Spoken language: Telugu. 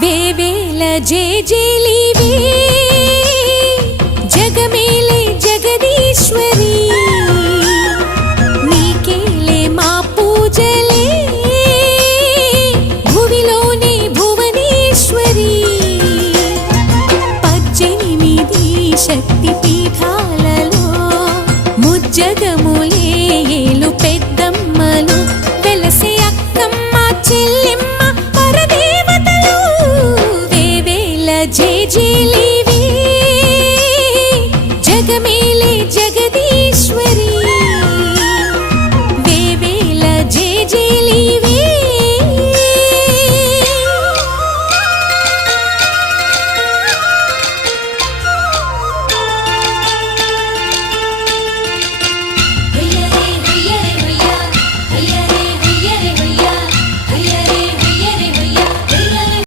వేవేల జేజేలివి జగమేలే జగదీశ్వరి నీకేలే మా పూజలే భువిలోనే భువనేశ్వరి పద్దెనిమిది శక్తి పీఠాలలో ముజ్జగములే ఏలు జయ జయ లేవి జగమేలే జయ